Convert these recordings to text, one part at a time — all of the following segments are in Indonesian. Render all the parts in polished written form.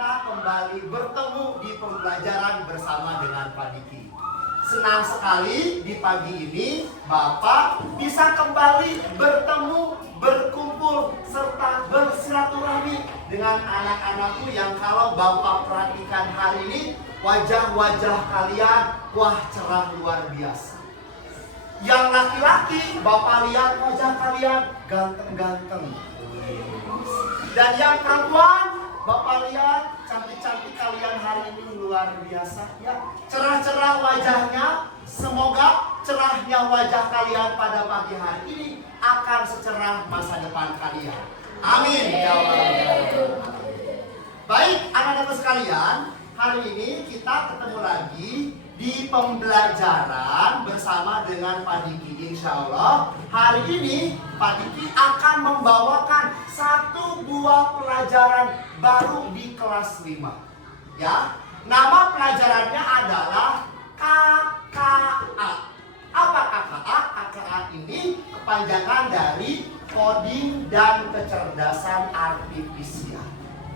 kita kembali bertemu di pembelajaran bersama dengan Pak Diki. Senang sekali di pagi ini Bapak bisa kembali bertemu, berkumpul, serta bersilaturahmi dengan anak-anakku yang kalau Bapak perhatikan hari ini, wajah-wajah kalian, wah cerah luar biasa. Yang laki-laki, Bapak lihat wajah kalian ganteng-ganteng. Dan yang perempuan, Bapak lihat cantik-cantik kalian hari ini luar biasa ya. Cerah-cerah wajahnya, semoga cerahnya wajah kalian pada pagi hari ini akan secerah masa depan kalian. Amin ya Allah. Baik anak-anak sekalian, hari ini kita ketemu lagi di pembelajaran bersama dengan Pak Diki. Insya Allah hari ini Pak Diki akan membawakan satu buah pelajaran baru di kelas 5. Ya, nama pelajarannya adalah KKA. Apa KKA? KKA ini kepanjangan dari coding dan kecerdasan artifisial.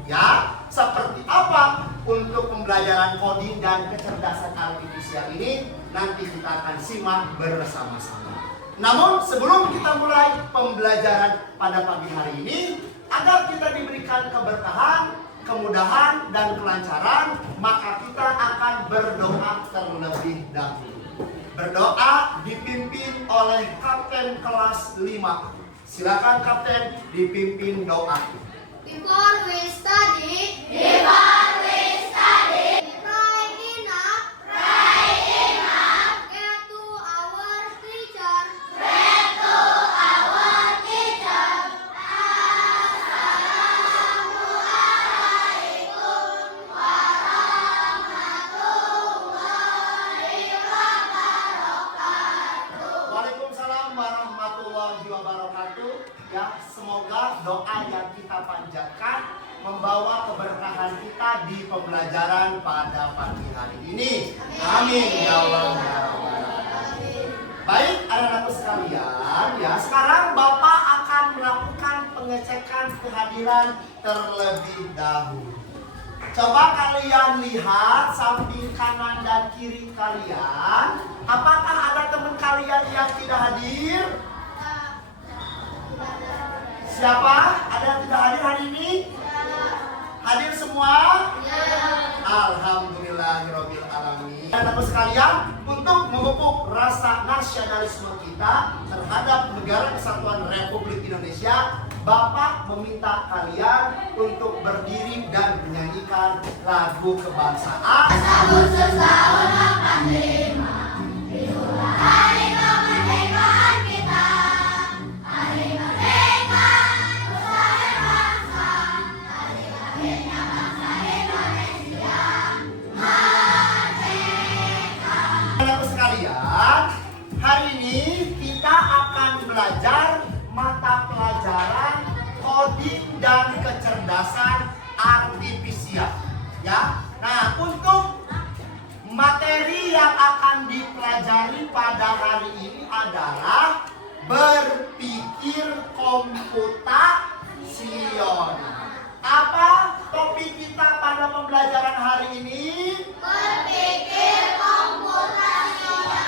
Ya, seperti apa untuk pembelajaran coding dan kecerdasan artifisial ini nanti kita akan simak bersama-sama. Namun sebelum kita mulai pembelajaran pada pagi hari ini, agar kita diberikan keberkahan, kemudahan, dan kelancaran, maka kita akan berdoa terlebih dahulu. Berdoa dipimpin oleh Kapten kelas 5. Silakan Kapten dipimpin doa. Before we study, pray enough, get to our teacher. Assalamualaikum warahmatullahi wabarakatuh. Waalaikumsalam warahmatullahi wabarakatuh. Ya, semoga doa yang kita panjatkan membawa keberkahan kita di pembelajaran pada pagi hari ini. Amin ya Allah. Baik anak-anakku sekalian, ya sekarang Bapak akan melakukan pengecekan kehadiran terlebih dahulu. Coba kalian lihat samping kanan dan kiri kalian. Apakah ada teman kalian yang tidak hadir? Siapa? Ada yang tidak hadir hari ini? Hadir semua? Alhamdulillahirabbil alamin. Anak-anakku sekalian, untuk memupuk rasa nasionalisme kita terhadap Negara Kesatuan Republik Indonesia, Bapak meminta kalian untuk berdiri dan menyanyikan lagu kebangsaan. Agustus tahun 45, itulah hari kemerdekaan kita. Hari merdeka, nusa berbangsa, hari lahirnya bangsa Indonesia. Merdeka. Anak-anak sekalian, hari ini kita akan belajar mata pelajaran coding dan kecerdasan artifisial. Ya, nah untuk materi yang akan dipelajari pada hari ini adalah berpikir komputasional. Apa topik kita pada pembelajaran hari ini? Berpikir komputasional.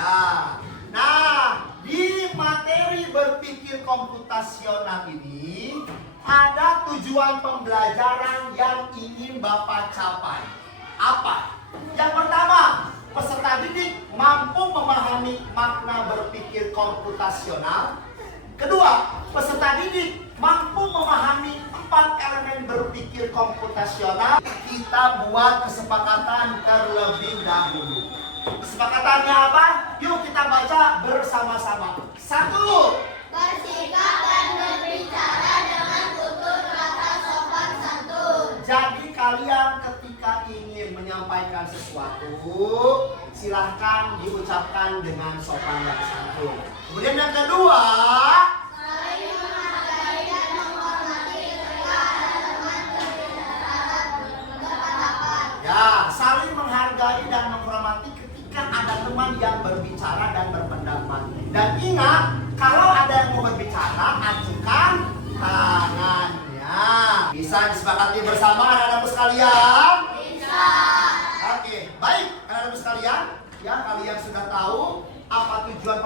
Ya. Nah, di materi berpikir komputasional ini ada tujuan pembelajaran yang ingin Bapak capai. Apa? Yang pertama, peserta didik mampu memahami makna berpikir komputasional. Kedua, peserta didik mampu memahami 4 elemen berpikir komputasional. Kita buat kesepakatan terlebih dahulu. Kesepakatannya apa? Yuk kita baca bersama-sama. 1. Bersikap dan berbicara dengan tutur kata sopan santun. Jadi kalian ketika ingin menyampaikan sesuatu, silahkan diucapkan dengan sopan dan santun. Kemudian yang kedua, Saling menghargai dan menghormati ketika ada teman berbicara berpendapat. ya saling menghargai dan menghormati ketika ada teman yang berbicara dan berpendapat. Dan ingat, kalau ada yang mau berbicara, ajukan tangannya. Bisa disepakati bersama anak-anakku sekalian.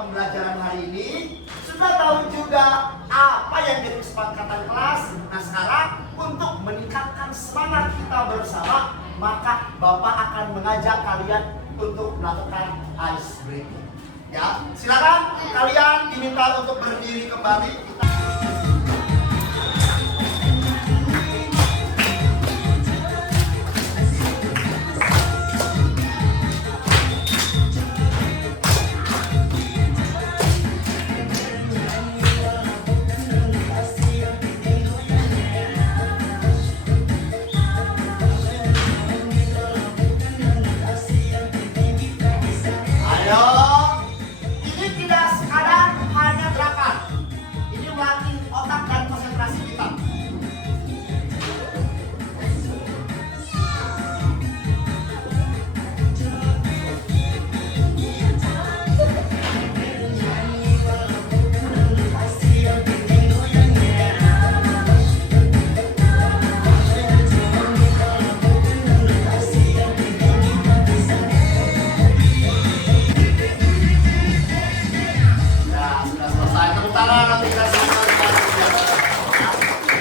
pembelajaran hari ini, sudah tahu juga apa yang jadi kesepakatan kelas. Nah sekarang untuk meningkatkan semangat kita bersama, maka Bapak akan mengajak kalian untuk melakukan ice breaking. Ya, silakan kalian diminta untuk berdiri kembali.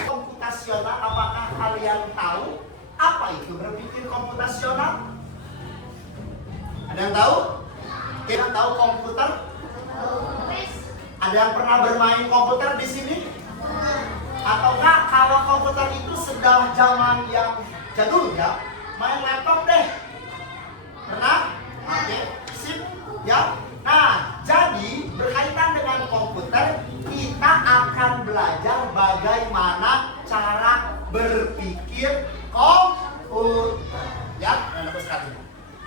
Komputasional, apakah kalian tahu apa itu berpikir komputasional? Ada yang tahu? Kita tahu komputer? Ada yang pernah bermain komputer di sini? Atau enggak, kalau komputer itu sudah zaman yang jadul ya, main laptop deh. Pernah? Oke, sip ya. Nah, jadi berkaitan dengan komputer, kita akan belajar bagaimana cara berpikir komputer. Ya, anak-anak sekalian.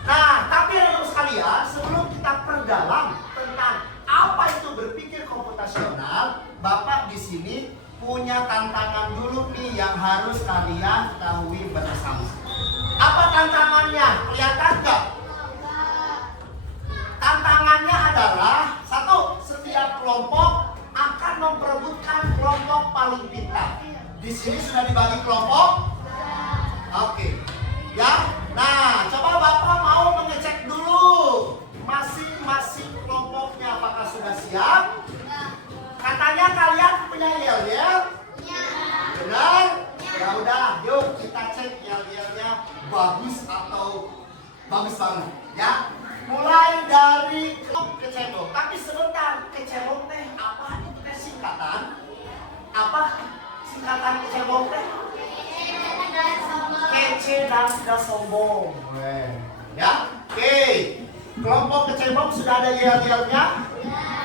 Nah, tapi anak-anak sekalian, sebelum kita perdalam tentang apa itu berpikir komputasional, Bapak di sini punya tantangan dulu nih yang harus kalian ketahui bersama. Apa tantangannya? Kelihatan nggak? Tantangannya adalah satu, setiap kelompok akan memperebutkan kelompok paling pintar. Di sini sudah dibagi kelompok. Oke. Ya. Nah, coba Bapak mau mengecek dulu masing-masing kelompoknya apakah sudah siap? Katanya kalian punya yel-yel? Benar? Ya udah, yuk kita cek yel-yelnya bagus atau bagus banget, ya. Mulai dari kecebong. Tapi sebentar, kecebong teh apa? Itu teh singkatan. Apa singkatan kecebong teh? Kece dan tidak sombong. Ya, oke. Kelompok kecebong sudah ada yel-yelnya?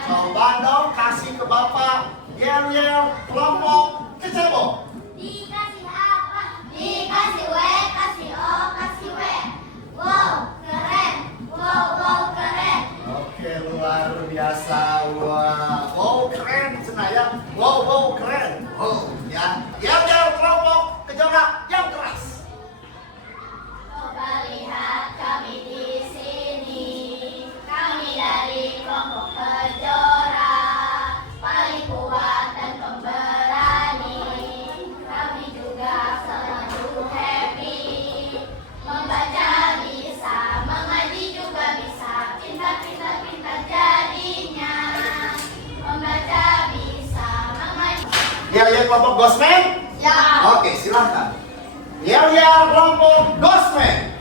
Coba dong kasih ke Bapak yel-yel kelompok kecebong. Dikasih apa? Dikasih W, kasih O, kasih W. Wow, keren. Wow, keren. Oke, luar biasa. Wow, keren Senaya. Wow, keren. Oh, ya. Yel-yel kelompok kejora yang keras. Coba lihat kami di sini. Kami dari kelompok kejora, paling kuat dan pemberani. Kami juga selalu happy. Membaca bisa, mengaji juga bisa. Pintar jadinya. Membaca bisa, mengaji. Yel-yel kelompok Gosmen? Ya. Oke, silahkan. Yel-yel kelompok Gosmen.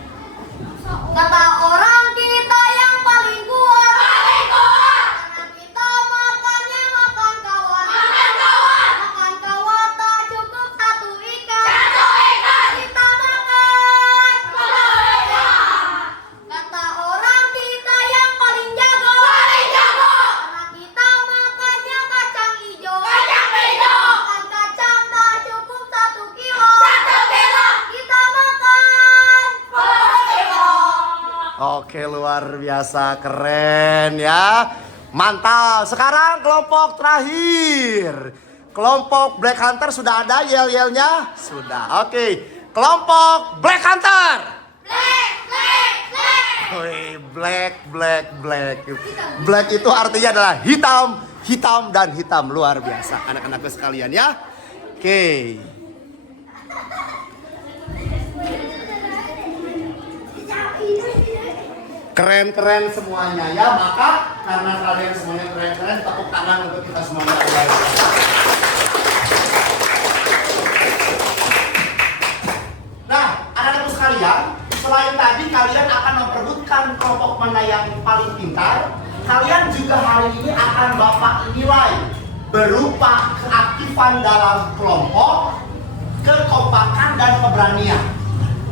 Kata orang kita yang paling kuat. Karena kita makannya makan kawan. Makan kawan tak cukup satu ikan. Kita makan. Kata orang kita yang paling jago. Karena kita makannya kacang hijau. Makan kacang tak cukup 1 kilo. Kita makan 10 kilo. Oke, luar biasa, keren ya. Mantap. Sekarang kelompok terakhir. Kelompok Black Hunter sudah ada yel-yelnya? Sudah. Oke. Kelompok Black Hunter. Wih, black. Black itu artinya adalah hitam dan hitam. Luar biasa anak-anakku sekalian ya. Oke. Keren-keren semuanya ya. Maka karena kalian semuanya keren-keren, tepuk tangan untuk kita semuanya. Nah, anak-anak sekalian, selain tadi kalian akan memperebutkan kelompok mana yang paling pintar, kalian juga hari ini akan Bapak nilai berupa keaktifan dalam kelompok, kekompakan dan keberanian.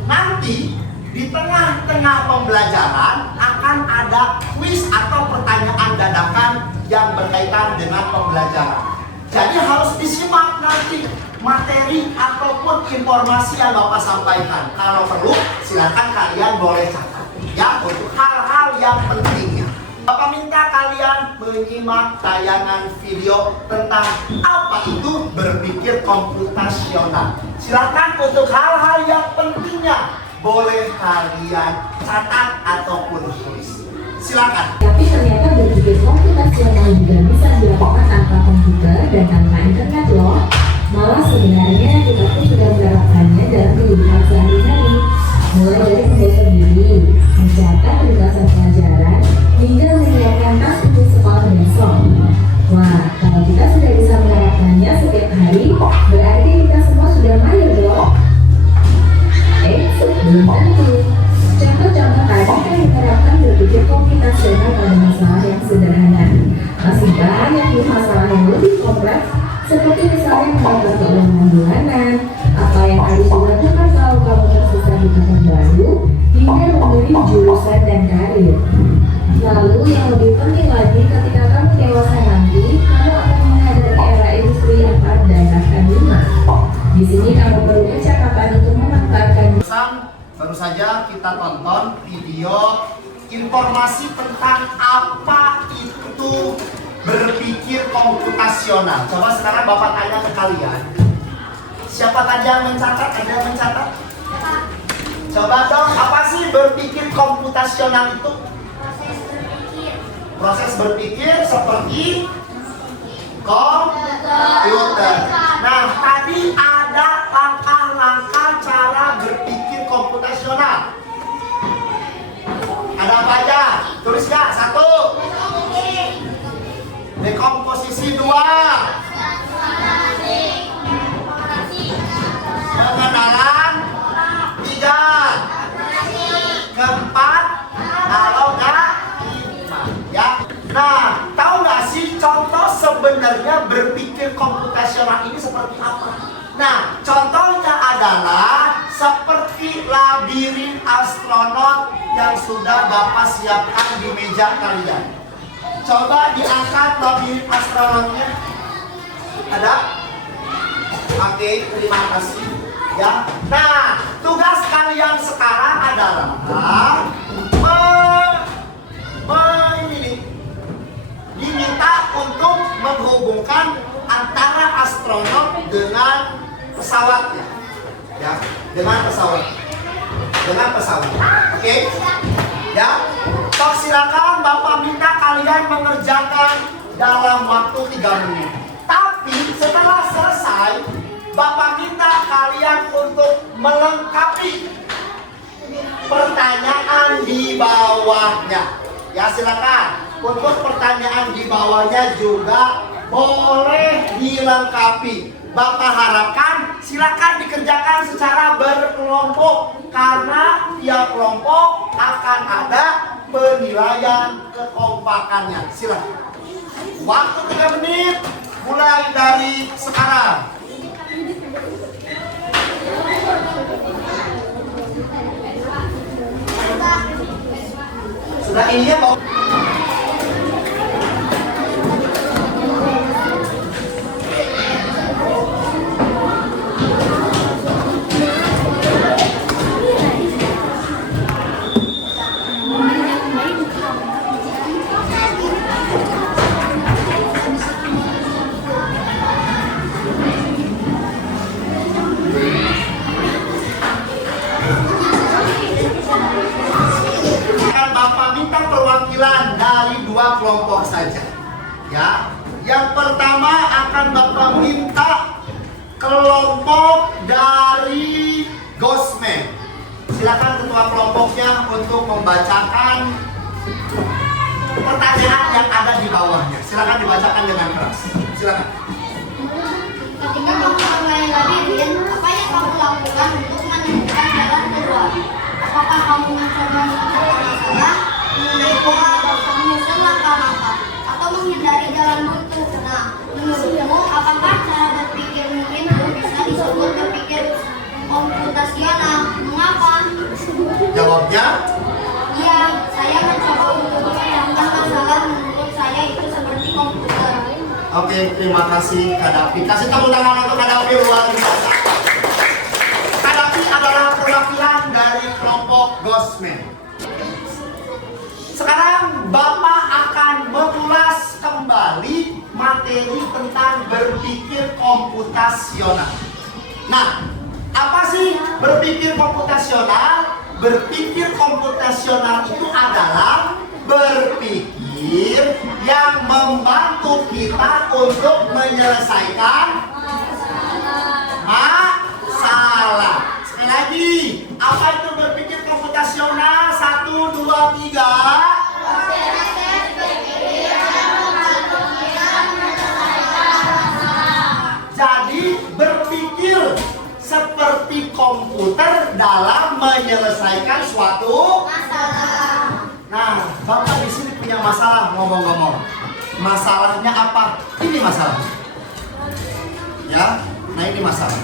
Nanti di tengah-tengah pembelajaran akan ada kuis atau pertanyaan dadakan yang berkaitan dengan pembelajaran. Jadi harus disimak nanti materi ataupun informasi yang Bapak sampaikan. Kalau perlu silakan kalian boleh catat ya untuk hal-hal yang pentingnya. Bapak minta kalian menyimak tayangan video tentang apa itu berpikir komputasional. Silakan untuk hal-hal yang pentingnya boleh kalian catat ataupun tulis. Silakan. Tapi ternyata berpikir komputasional juga bisa dilakukan tanpa komputer dan tanpa internet loh. Malah sebenarnya kita pun sudah menerapkannya dalam kehidupan sehari-hari. Mulai dari membuat sendiri, mencatat ringkasan pelajaran, hingga menyiapkan tas untuk sekolah besok. Wah, kalau kita sudah bisa menerapkannya setiap hari, berarti kita semua sudah mahir dong. Belum tentu. Contoh-contoh tadi kan diterapkan berpikir komputasional pada masalah yang sederhana. Masih banyak nih masalah yang lebih kompleks, seperti misalnya mengatur keuangan bulanan, apa yang harus dilakukan kalau kamu tersesat di tempat baru, hingga memilih jurusan dan karir. Lalu yang lebih penting lagi, ketika kamu dewasa nanti, kamu akan menghadapi era industri 4 dan bahkan 5. Di sini kamu perlu kecakapan untuk memanfaatkan. Baru saja kita tonton video informasi tentang apa itu berpikir komputasional. Coba sekarang Bapak tanya ke kalian, siapa tadi yang mencatat? Ada yang mencatat? Coba dong, apa sih berpikir komputasional itu? Proses berpikir seperti komputer. Nah, tadi ada langkah-langkah cara berpikir komputasional. Ada apa aja? Tulis ya, 1. Dekomposisi 2. Pengenalan 3. Keempat, kalau nggak 5 ya. Nah, tahu nggak sih contoh sebenarnya berpikir komputasional ini seperti apa? Nah, contohnya adalah seperti labirin astronot yang sudah Bapak siapkan di meja kalian. Coba diangkat labirin astronotnya. Ada? Oke, terima kasih. Ya. Nah, tugas kalian sekarang adalah diminta untuk menghubungkan antara astronot dengan pesawatnya, ya, dengan pesawat, oke, ya. So, silakan Bapak minta kalian mengerjakan dalam waktu 3 menit. Tapi setelah selesai, Bapak minta kalian untuk melengkapi pertanyaan di bawahnya. Ya, silakan. Untuk pertanyaan di bawahnya juga boleh dilengkapi. Bapak harapkan silakan dikerjakan secara berkelompok karena tiap kelompok akan ada penilaian kekompakannya. Silakan. Waktu 3 menit mulai dari sekarang. Sudah ini ya, Pak. Dari 2 kelompok saja, ya. Yang pertama akan Bapak minta kelompok dari Ghostman. Silakan ketua kelompoknya untuk membacakan Pertanyaan yang ada di bawahnya, silakan dibacakan dengan keras. Silakan. Ketika kamu bermain labirin, apa yang kamu lakukan untuk menemukan jalan keluar? Apakah kamu mencoba mencari masalah, mengenai pola atau menyusun langkah-langkah, atau menghindari jalan buntu? Nah, menurutmu, apakah cara berpikirmu itu bisa disebut berpikir komputasional? Mengapa? Jawabnya, Ya, saya mencoba untuk menyelesaikan masalah. Menurut saya itu seperti komputer. oke, terima kasih Kak Davi. Kasih tepuk tangan untuk Kak Davi, luar biasa. Kak Davi adalah perwakilan dari kelompok Ghostman. Sekarang Bapak akan mengulas kembali materi tentang berpikir komputasional. Nah, apa sih berpikir komputasional? Berpikir komputasional itu adalah berpikir yang membantu kita untuk menyelesaikan masalah. Sekali lagi, apa itu berpikir komputasional? 1, 2, 3. Jadi berpikir seperti komputer dalam menyelesaikan suatu Masalah. Nah, Bapak di sini punya masalah ngomong-ngomong. Masalahnya apa? Ini masalah. Ya, nah ini masalah.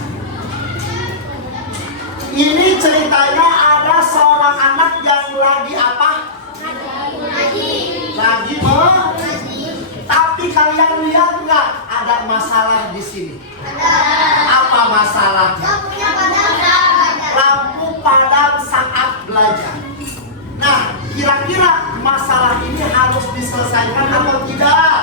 Ini ceritanya ada seorang anak yang lagi apa? Lagi Tapi kalian lihat nggak ada masalah di sini? Apa masalahnya? Lampu padam saat belajar. Nah, kira-kira masalah ini harus diselesaikan atau tidak?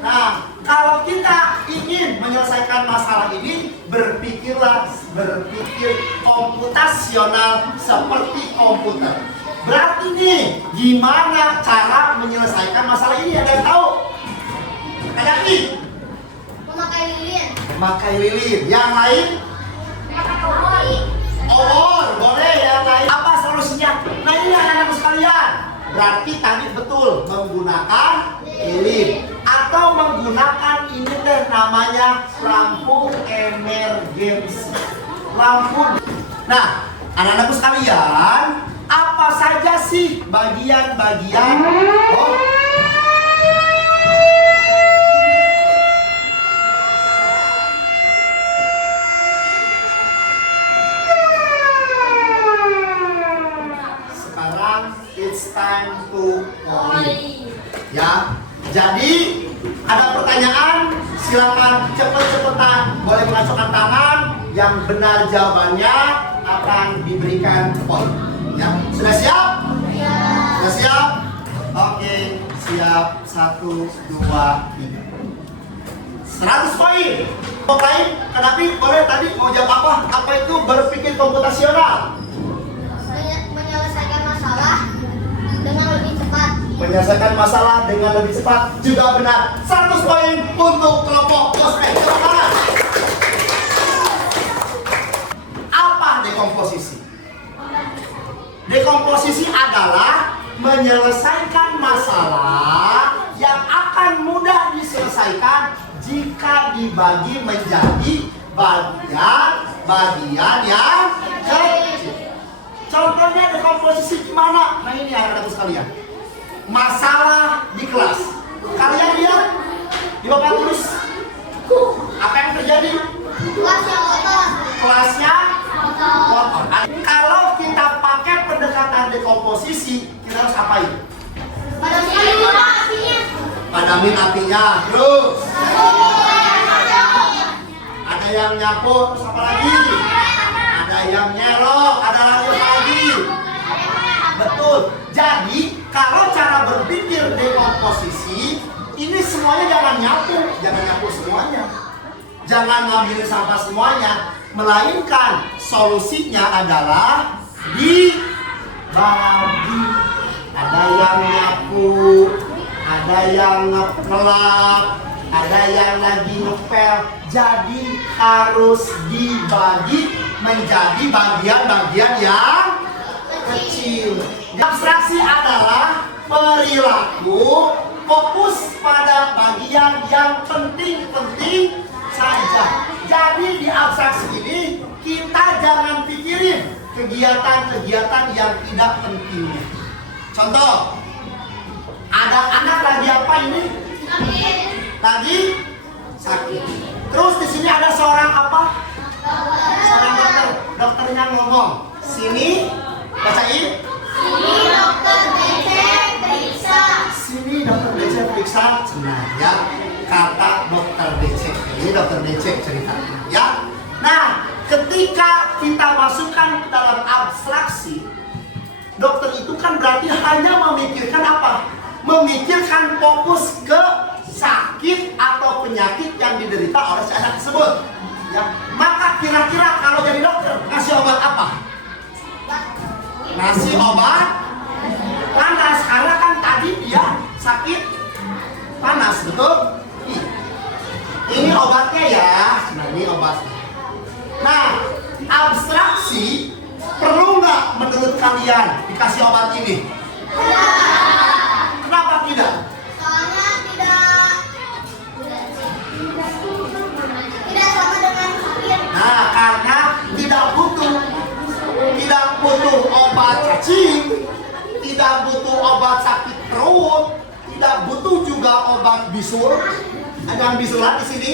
Nah, kalau kita ingin menyelesaikan masalah ini, berpikirlah berpikir komputasional seperti komputer. Berarti nih, gimana cara menyelesaikan masalah ini? Ada yang tahu? Ada nih? Memakai lilin. Pakai lilin. Yang lain? Obor, boleh. Yang lain? Apa solusinya? Nah ini anak-anak sekalian. Berarti tadi betul menggunakan lilin atau menggunakan ini teh namanya lampu emergensi. Lampu. Nah, anak-anakku sekalian, apa saja sih bagian-bagian? Oh. It's time to point. Ya, jadi ada pertanyaan, silakan cepet-cepetan, boleh mengajukan tangan. Yang benar jawabannya akan diberikan poin. Ya, sudah siap? Ya. Sudah siap? Oke, siap. 1, 2, 3. 100 poin. Oke, tapi boleh tadi mau jawab apa? Apa itu berpikir komputasional? Menyelesaikan masalah dengan lebih cepat. Menyelesaikan masalah dengan lebih cepat juga benar. 100 poin untuk kelompok Ghostman. Apa dekomposisi? Dekomposisi adalah menyelesaikan masalah yang akan mudah diselesaikan jika dibagi menjadi bagian-bagian yang kecil. Contohnya dekomposisi gimana? Nah ini anak-anakku sekalian. Masalah di kelas. Kalian lihat di Bapak tulis apa yang terjadi? Kelasnya kotor. Kelasnya kotor. Kalau kita pakai pendekatan dekomposisi, kita harus apain? Padamin apinya. Padamin apinya. Terus ada yang nyapu, terus apa lagi? Ada yang nyerok, ada lagi apa lagi? Betul. Jadi kalau cara berpikir dekomposisi ini semuanya jangan nyapu semuanya. Jangan ngambil sampah semuanya, melainkan solusinya adalah dibagi. Ada yang nyapu, ada yang ngelap, ada yang lagi ngepel. Jadi harus dibagi menjadi bagian-bagian yang kecil. Abstraksi adalah perilaku fokus pada bagian yang penting-penting saja. Jadi di abstraksi ini kita jangan pikirin kegiatan-kegiatan yang tidak penting. Contoh, ada anak lagi apa ini? Lagi sakit. Terus di sini ada seorang apa? Seorang dokter. Dokternya ngomong, sini bacain. Ini dokter Becek periksa. Sini dokter Becek periksa. Nah ya, kata dokter Becek. Ini dokter Becek ceritanya ya. Nah, ketika kita masukkan ke dalam abstraksi, dokter itu kan berarti hanya memikirkan apa? Memikirkan fokus ke sakit atau penyakit yang diderita oleh si anak tersebut. Ya, maka kira-kira kalau jadi dokter ngasih obat apa? Ngasih obat panas karena kan tadi dia sakit panas, betul? Ini obatnya ya. Nah, ini obatnya. Nah, abstraksi perlu nggak menurut kalian dikasih obat ini? Kenapa tidak? Soalnya tidak sama dengan sakit. Nah, karena tidak butuh obat cacing, tidak butuh obat sakit perut, tidak butuh juga obat bisul. Ada yang bisulan di sini?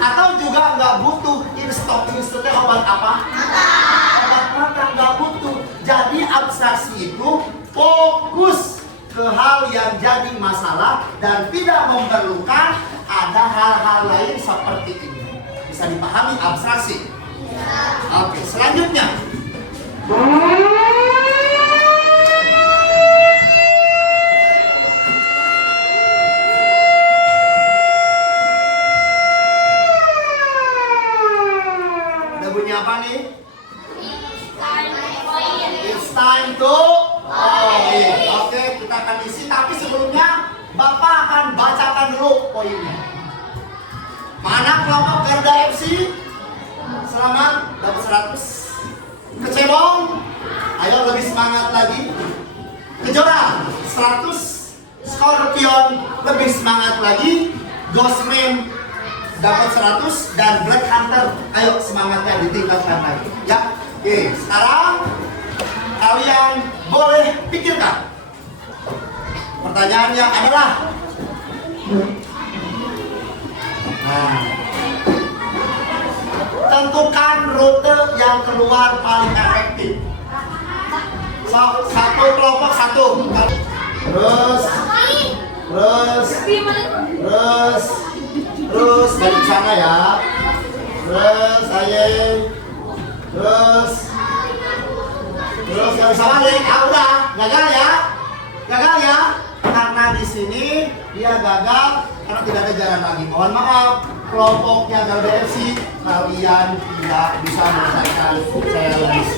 Atau juga nggak butuh instuknya obat apa? Obat mata nggak butuh. Jadi abstraksi itu fokus ke hal yang jadi masalah dan tidak memerlukan ada hal-hal lain seperti ini. Bisa dipahami abstraksi? Oke, selanjutnya. Ada bunyi apa nih? It's time to poin. Oke, kita akan isi. Tapi sebelumnya Bapak akan bacakan dulu poinnya. Mana kelompok Garuda FC? Selamat dapat 100. Kecebong, ayo lebih semangat lagi. Kejora 100. Scorpion lebih semangat lagi. Ghostman dapat 100 dan Black Hunter, ayo semangatnya ditingkatkan lagi. Ya, oke. Sekarang kalian boleh pikirkan. Pertanyaannya adalah, nah, tentukan rute yang keluar paling efektif. So, satu kelompok satu. Terus dari sana ya. Terus sayang. Terus nggak bisa balik. Ah udah, gagal ya. Karena di sini dia gagal karena tidak ada jalan lagi. Mohon maaf, kelompoknya Garuda FC kalian tidak bisa menyelesaikan challenge.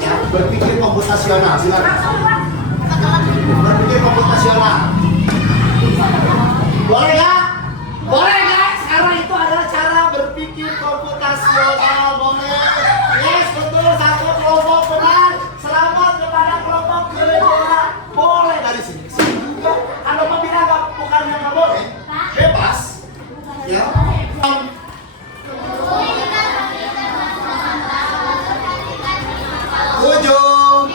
Ya, berpikir komputasional, silakan. Berpikir komputasional. Boleh nggak? Boleh nggak? Sekarang itu adalah cara berpikir komputasional. Boleh? Yes, betul. Satu kelompok benar. Selamat kepada kelompok Kejora. Boleh dari sini. Kalau pembina bukannya nggak boleh, bebas. Ya. Tujuh.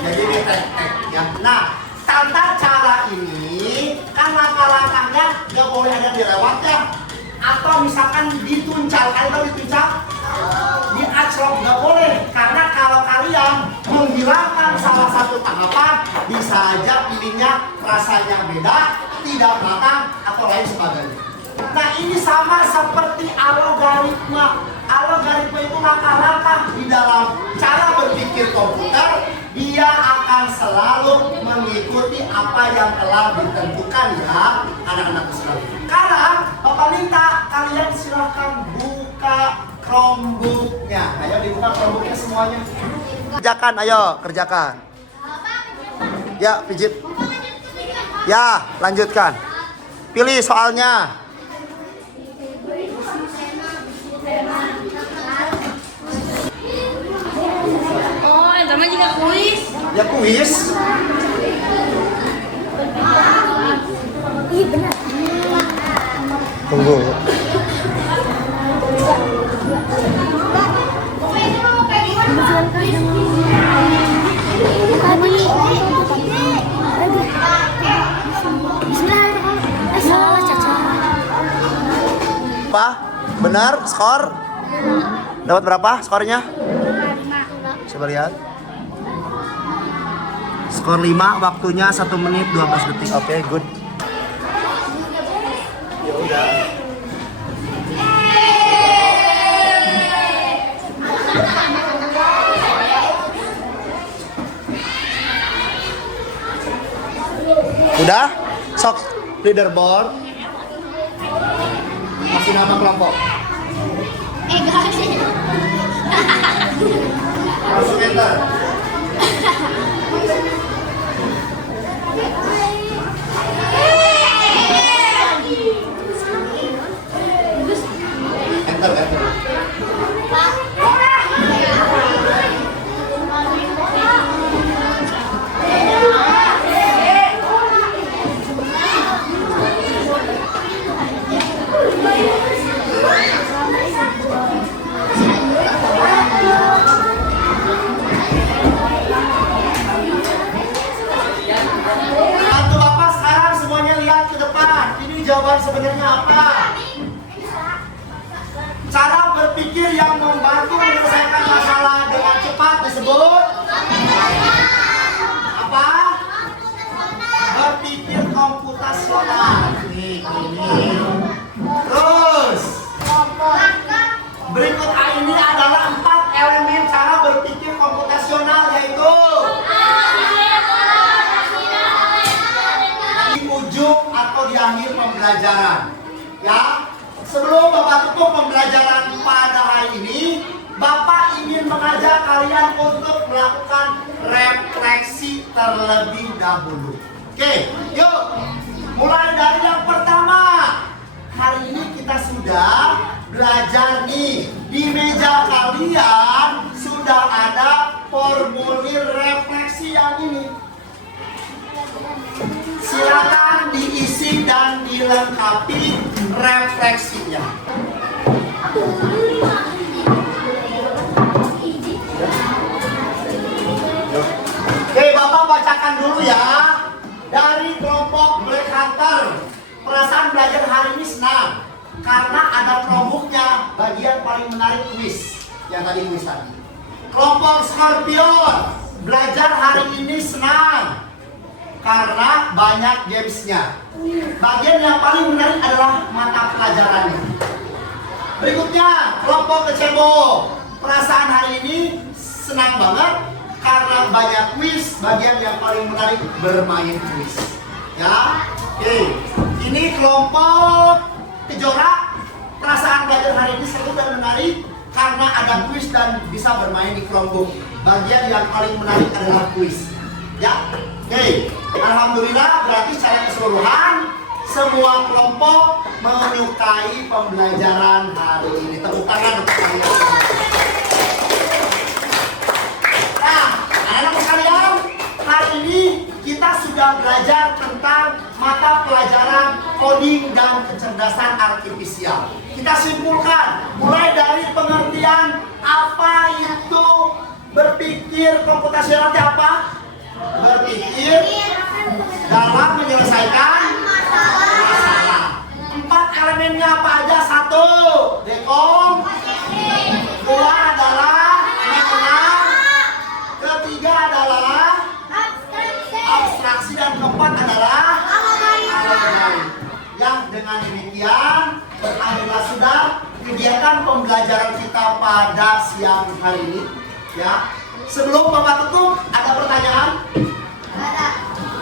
Jadi ini tek-tek ya. Nah, tata cara ini kan langkah-langkahnya nggak boleh ada dilewatnya. Atau misalkan dituncal, kalau dituncal di acrop nggak boleh, karena kalau kalian menghilangkan salah satu tahapan bisa aja pilihnya rasanya beda, tidak matang atau lain sebagainya. Nah ini sama seperti algoritma. Algoritma itu langkah-langkah di dalam cara berpikir komputer. Dia akan selalu mengikuti apa yang telah ditentukan ya anak-anak sekalian. Sekarang Bapak minta kalian silahkan buka Chromebook-nya. Ayo dibuka Chromebook-nya semuanya. Kerjakan, ayo kerjakan. Ya, pijit. Ya, lanjutkan. Pilih soalnya. Ya kuis. Iya benar. Tunggu. Apa? Benar skor? Dapat berapa skornya? Coba lihat. Skor 5, waktunya 1 menit 12 detik. Oke, good. Ya udah. Udah? Sok leaderboard. Masih nama kelompok. Guys. Masuk enter. Enter, enter. Bantu Bapak sekarang semuanya lihat ke depan. Ini jawaban sebenarnya apa? Cara berpikir yang membantu menyelesaikan masalah dengan cepat disebut apa? Berpikir komputasional. Ini. Terus berikut ini adalah 4 elemen cara berpikir komputasional, yaitu di ujung atau di akhir pembelajaran. Ya, sebelum Bapak tutup pembelajaran pada hari ini, Bapak ingin mengajak kalian untuk melakukan refleksi terlebih dahulu. Oke, yuk. Mulai dari yang pertama. Hari ini kita sudah belajar nih. Di meja kalian sudah ada formulir refleksi yang ini. Silakan diisi dan dilengkapi refleksinya. Oke, Bapak bacakan dulu ya. Dari kelompok Black Hunter, perasaan belajar hari ini senang karena ada Chromebook-nya, bagian paling menarik kuis. Yang tadi kuis tadi. Kelompok Scorpion, belajar hari ini senang karena banyak games-nya. Bagian yang paling menarik adalah mata pelajarannya. Berikutnya, kelompok Kecebo, perasaan hari ini senang banget karena banyak kuis. Bagian yang paling menarik bermain kuis. Ya, oke. Ini kelompok Kejora, perasaan belajar hari ini seru dan menarik karena ada kuis dan bisa bermain di Chromebook. Bagian yang paling menarik adalah kuis. Ya, oke. Alhamdulillah, berarti secara keseluruhan semua kelompok menyukai pembelajaran hari ini. Tepuk tangan untuk kalian. Nah, anak-anak sekalian, hari ini kita sudah belajar tentang mata pelajaran coding dan kecerdasan artifisial. Kita simpulkan mulai dari pengertian apa itu berpikir komputasional itu apa? Berpikir dalam menyelesaikan masalah. 4 elemennya apa aja? 1, dekom. 2 adalah mengenal. 3 adalah abstraksi dan keempat adalah algoritma. Yang dengan demikian berakhirlah sudah kegiatan pembelajaran kita pada siang hari ini. Ya, sebelum Bapak tutup, ada pertanyaan?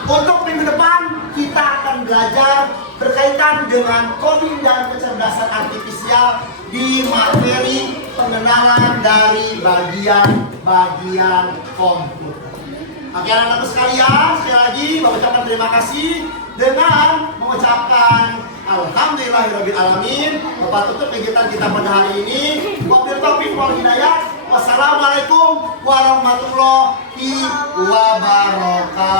Untuk minggu depan kita akan belajar berkaitan dengan coding dan kecerdasan artifisial di materi pengenalan dari bagian-bagian komputer. Oke, anak-anak sekalian, sekali lagi mengucapkan terima kasih dengan mengucapkan alhamdulillahirabbil alamin. Bapak tutup kegiatan kita pada hari ini. Wabillahi taufiq wal hidayah. Wassalamualaikum warahmatullahi wabarakatuh.